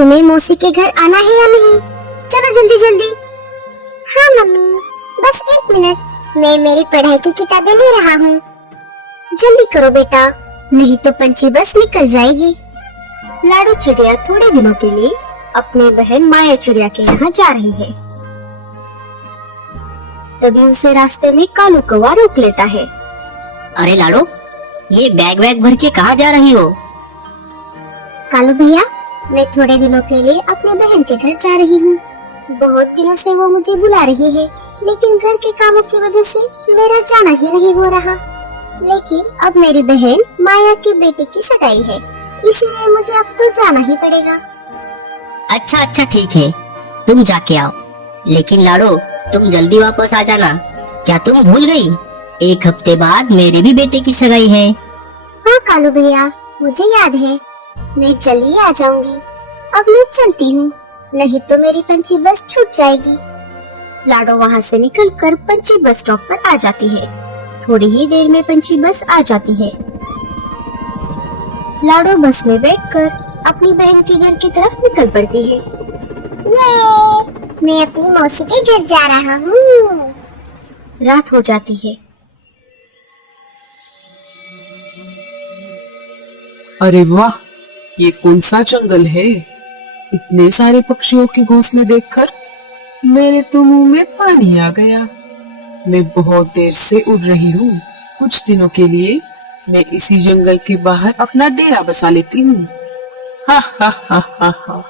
तुम्हें मौसी के घर आना है या नहीं? चलो जल्दी जल्दी। हाँ मम्मी, बस 1 मिनट, मैं मेरी पढ़ाई की किताबें ले रहा हूँ। जल्दी करो बेटा, नहीं तो पंछी बस निकल जाएगी। लाडू चिड़िया थोड़े दिनों के लिए अपनी बहन माया चिड़िया के यहाँ जा रही है। तभी उसे रास्ते में कालू कौवा रोक लेता है। अरे लाडो, ये बैग वैग भर के कहाँ जा रही हो? कालू भैया, मैं थोड़े दिनों के लिए अपने बहन के घर जा रही हूँ। बहुत दिनों से वो मुझे बुला रही है, लेकिन घर के कामों की वजह से मेरा जाना ही नहीं हो रहा। लेकिन अब मेरी बहन माया के बेटे की सगाई है, इसलिए मुझे अब तो जाना ही पड़ेगा। अच्छा अच्छा ठीक है, तुम जाके आओ। लेकिन लाडो, तुम जल्दी वापस आ जाना। क्या तुम भूल गई? 1 हफ्ते बाद मेरे भी बेटे की सगाई है। हाँ कालू भैया, मुझे याद है, मैं जल्दी आ जाऊंगी। अब मैं चलती हूँ, नहीं तो मेरी पंछी बस छूट जाएगी। लाडो वहाँ से निकलकर पंछी बस स्टॉप पर आ जाती है। थोड़ी ही देर में पंछी बस आ जाती है। लाडो बस में बैठकर अपनी बहन के घर की तरफ निकल पड़ती है। ये मैं अपनी मौसी के घर जा रहा हूँ। रात हो जाती है। अरे वाह, ये कौन सा जंगल है? इतने सारे पक्षियों के घोंसले देखकर मेरे तो मुंह में पानी आ गया। मैं बहुत देर से उड़ रही हूँ। कुछ दिनों के लिए मैं इसी जंगल के बाहर अपना डेरा बसा लेती हूँ। हा हा हा हा हा।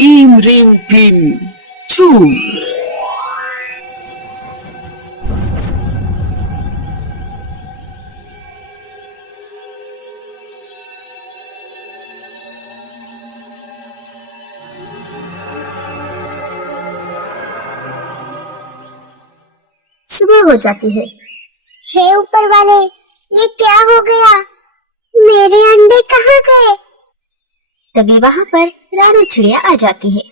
ईम रीम क्लीम छू। सुबह हो जाती है। हे ऊपर वाले, ये क्या हो गया? मेरे अंडे कहाँ गए? तभी वहाँ पर रानू चिड़िया आ जाती है।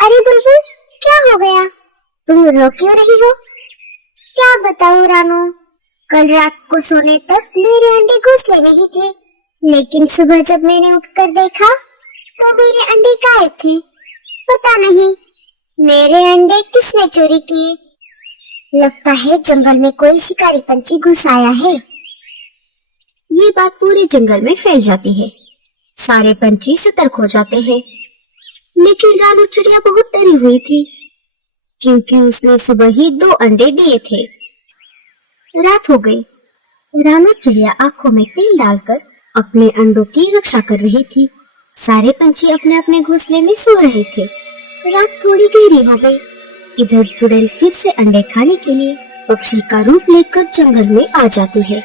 अरे बुलबुल, क्या हो गया? तुम रो क्यों रही हो? क्या बताऊं रानू, कल रात को सोने तक मेरे अंडे घोंसले में ही थे, लेकिन सुबह जब मैंने उठकर देखा तो मेरे अंडे गायब थे। पता नहीं मेरे अंडे किसने चोरी किए। लगता है जंगल में कोई शिकारी पंछी घुस आया है। ये बात पूरे जंगल में फैल जाती है। सारे पंछी सतर्क हो जाते हैं, लेकिन रानू चिड़िया बहुत डरी हुई थी, क्योंकि उसने सुबह ही 2 अंडे दिए थे। रात हो गई। रानू चिड़िया आंखों में तेल डालकर अपने अंडों की रक्षा कर रही थी। सारे पंछी अपने अपने घोंसले में सो रहे थे। रात थोड़ी गहरी हो गई। इधर चुड़ैल फिर से अंडे खाने के लिए पक्षी का रूप लेकर जंगल में आ जाती है।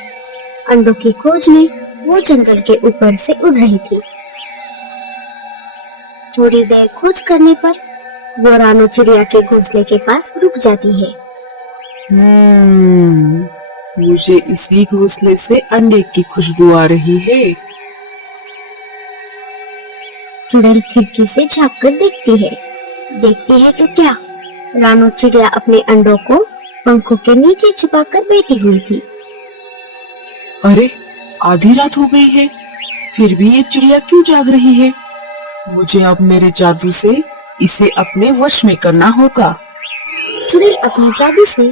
अंडों की खोज में वो जंगल के ऊपर से उड़ रही थी। थोड़ी देर खोज करने पर वो रानू चिड़िया के घोंसले के पास रुक जाती है। मुझे इसी घोंसले से अंडे की खुशबू आ रही है। चुड़ैल खिड़की से झांक कर देखती है तो क्या, रानू चिड़िया अपने अंडों को पंखों के नीचे छुपाकर बैठी हुई थी। अरे, आधी रात हो गई है, फिर भी ये चिड़िया क्यों जाग रही है? मुझे अब मेरे जादू से इसे अपने वश में करना होगा। चुड़ैल अपने जादू से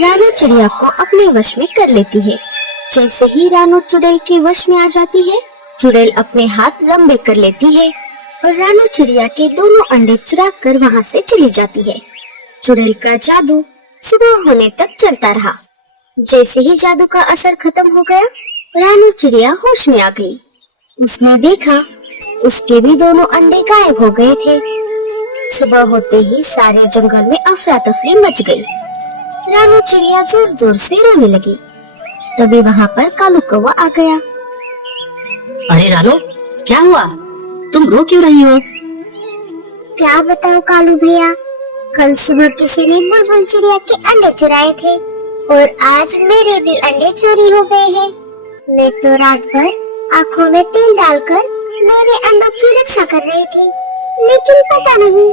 रानू चिड़िया को अपने वश में कर लेती है। जैसे ही रानू चुड़ैल के वश में आ जाती है, चुड़ैल अपने हाथ लंबे कर लेती है और रानू चिड़िया के दोनों अंडे चुरा कर वहाँ से चली जाती है। चुड़ैल का जादू सुबह होने तक चलता रहा। जैसे ही जादू का असर खत्म हो गया, रानू चिड़िया होश में आ गई। उसने देखा उसके भी दोनों अंडे गायब हो गए थे। सुबह होते ही सारे जंगल में अफरा तफरी मच गई। रानू चिड़िया जोर जोर से रोने लगी। तभी वहाँ पर कालू कौवा आ गया। अरे रानो, क्या हुआ? तुम रो क्यों रही हो? क्या बताऊं कालू भैया, कल सुबह किसी ने बुलबुल चिड़िया के अंडे चुराए थे और आज मेरे भी अंडे चोरी हो गए हैं। मैं तो रात भर आँखों में तेल डालकर मेरे अंडों की रक्षा कर रही थी, लेकिन पता नहीं,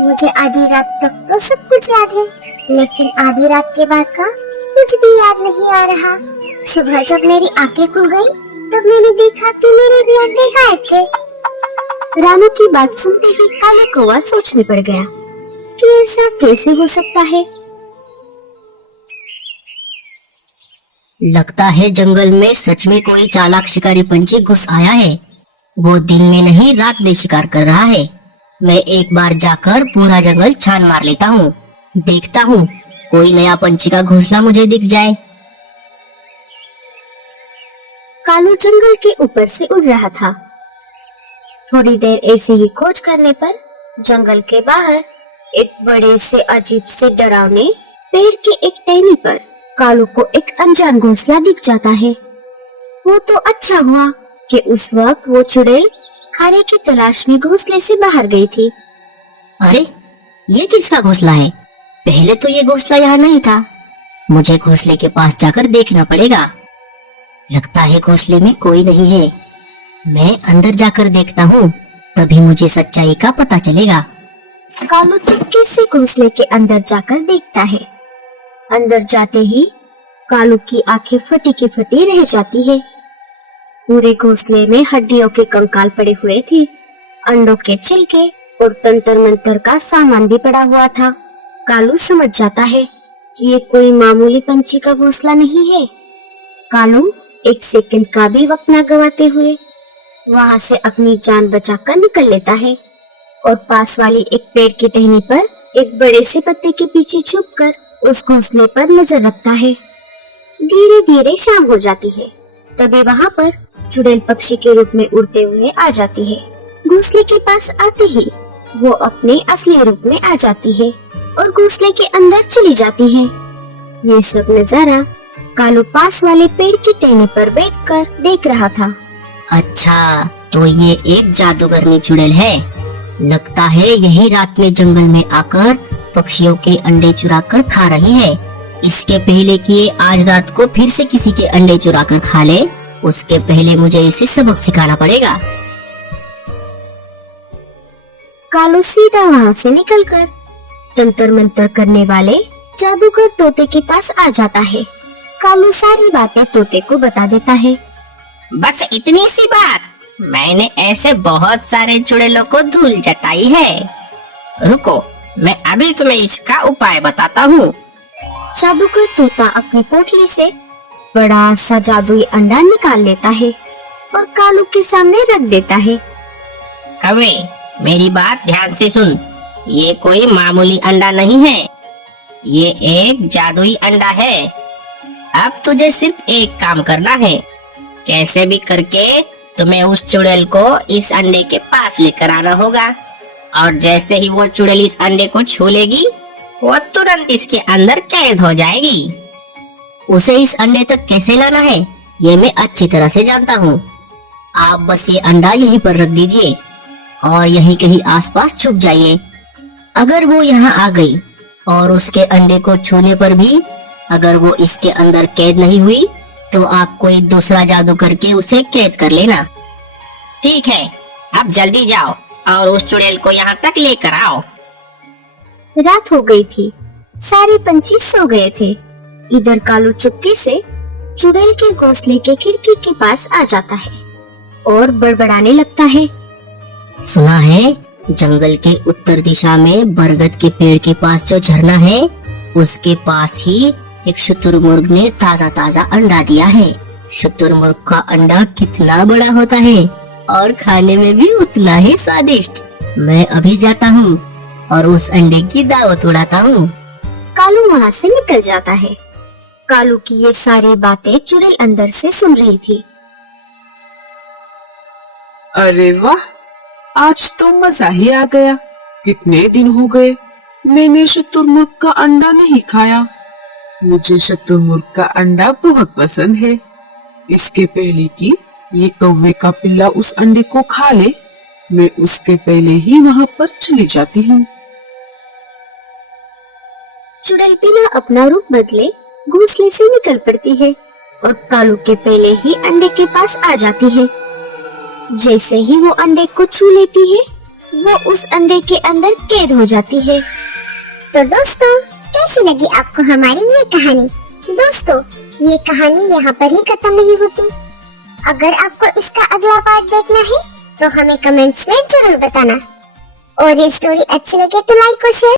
मुझे आधी रात तक तो सब कुछ याद है, लेकिन आधी रात के बाद का कुछ भी याद नहीं आ रहा। सुबह जब मेरी आंखें खुल गई तब मैंने देखा कि मेरे भी अंडे गायब थे। रानू की बात सुनते ही काला कौवा सोच में पड़ गया कि ऐसा कैसे हो सकता है। लगता है जंगल में सच में कोई चालाक शिकारी पंछी घुस आया है। वो दिन में नहीं रात में शिकार कर रहा है। मैं एक बार जाकर पूरा जंगल छान मार लेता हूँ। देखता हूँ कोई नया पंछी का घोंसला मुझे दिख जाए। कालू जंगल के ऊपर से उड़ रहा था। थोड़ी देर ऐसे ही खोज करने पर जंगल के बाहर एक बड़े से अजीब से डरावने पेड़ के एक टहनी पर कालू को एक अनजान घोंसला दिख जाता है। वो तो अच्छा हुआ कि उस वक्त वो चुड़ैल खाने की तलाश में घोंसले से बाहर गई थी। अरे ये किसका घोंसला है? पहले तो ये घोंसला यहाँ नहीं था। मुझे घोंसले के पास जाकर देखना पड़ेगा। लगता है घोंसले में कोई नहीं है। मैं अंदर जाकर देखता हूँ, तभी मुझे सच्चाई का पता चलेगा। कालू चुपके से घोंसले के अंदर जाकर देखता है। अंदर जाते ही कालू की आंखें फटी की फटी रह जाती है। पूरे घोंसले में हड्डियों के कंकाल पड़े हुए थे, अंडों के छिलके और तंत्र मंत्र का सामान भी पड़ा हुआ था। कालू समझ जाता है कि ये कोई मामूली पंछी का घोंसला नहीं है। कालू एक सेकंड का भी वक्त न गवाते हुए वहां से अपनी जान बचाकर निकल लेता है और पास वाली एक पेड़ की टहनी पर एक बड़े से पत्ते के पीछे छुपकर उस घोंसले पर नजर रखता है। धीरे धीरे शाम हो जाती है। तभी वहाँ पर चुड़ैल पक्षी के रूप में उड़ते हुए आ जाती है। घोंसले के पास आते ही वो अपने असली रूप में आ जाती है और घोंसले के अंदर चली जाती है। ये सब नजारा कालू पास वाले पेड़ की टहनी पर बैठकर देख रहा था। अच्छा, तो ये एक जादूगरनी चुड़ैल है। लगता है यही रात में जंगल में आकर पक्षियों के अंडे चुरा कर खा रही है। इसके पहले कि ये आज रात को फिर से किसी के अंडे चुरा कर खा ले, उसके पहले मुझे इसे सबक सिखाना पड़ेगा। कालू सीधा वहाँ से निकलकर तंत्र मंत्र करने वाले जादूगर तोते के पास आ जाता है। कालू सारी बातें तोते को बता देता है। बस इतनी सी बात, मैंने ऐसे बहुत सारे चुड़ैलों को धूल चटाई है। रुको, मैं अभी तुम्हें इसका उपाय बताता हूँ। जादूगर तोता अपनी पोटली से बड़ा सा जादुई अंडा निकाल लेता है और कालू के सामने रख देता है। कौवे, मेरी बात ध्यान से सुन। ये कोई मामूली अंडा नहीं है, ये एक जादुई अंडा है। अब तुझे सिर्फ एक काम करना है। कैसे भी करके तुम्हें उस चुड़ैल को इस अंडे के पास लेकर आना होगा, और जैसे ही वो चुड़ैल इस अंडे को छू लेगी, वो तुरंत इसके अंदर कैद हो जाएगी। उसे इस अंडे तक कैसे लाना है, ये मैं अच्छी तरह से जानता हूँ। आप बस ये अंडा यहीं पर रख दीजिए और यहीं कहीं आसपास छुप जाइए। अगर वो यहाँ आ गई और उसके अंडे को छूने पर भी अगर वो इसके अंदर कैद नहीं हुई, तो आप कोई दूसरा जादू करके उसे कैद कर लेना। ठीक है, अब जल्दी जाओ और उस चुड़ैल को यहाँ तक लेकर आओ। रात हो गई थी, सारे पंछी सो गए थे। इधर कालू चुपके से चुड़ैल के घोंसले के खिड़की के पास आ जाता है और बड़बड़ाने लगता है। सुना है जंगल के उत्तर दिशा में बरगद के पेड़ के पास जो झरना है, उसके पास ही एक शुतुरमुर्ग ने ताजा ताजा अंडा दिया है। शुतुरमुर्ग का अंडा कितना बड़ा होता है और खाने में भी उतना ही स्वादिष्ट। मैं अभी जाता हूँ और उस अंडे की दावत उड़ाता हूँ। कालू वहाँ से निकल जाता है। कालू की ये सारी बातें चुड़ैल अंदर से सुन रही थी। अरे वाह, आज तो मजा ही आ गया। कितने दिन हो गए मैंने शुतुरमुर्ग का अंडा नहीं खाया। मुझे शुतुरमुर्ग का अंडा बहुत पसंद है। इसके पहले कि ये कौवे का पिल्ला उस अंडे को खा ले, मैं उसके पहले ही वहाँ पर चली जाती हूँ। चुड़ैल बिना अपना रूप बदले घोंसले से निकल पड़ती है और कालू के पहले ही अंडे के पास आ जाती है। जैसे ही वो अंडे को छू लेती है, वो उस अंडे के अंदर कैद हो जाती है। तो दोस्तों, कैसी लगी आपको हमारी ये कहानी? दोस्तों, ये कहानी यहाँ पर ही खत्म नहीं होती। अगर आपको इसका अगला पार्ट देखना है तो हमें कमेंट्स में जरूर बताना। और ये स्टोरी अच्छी लगे तो लाइक और शेयर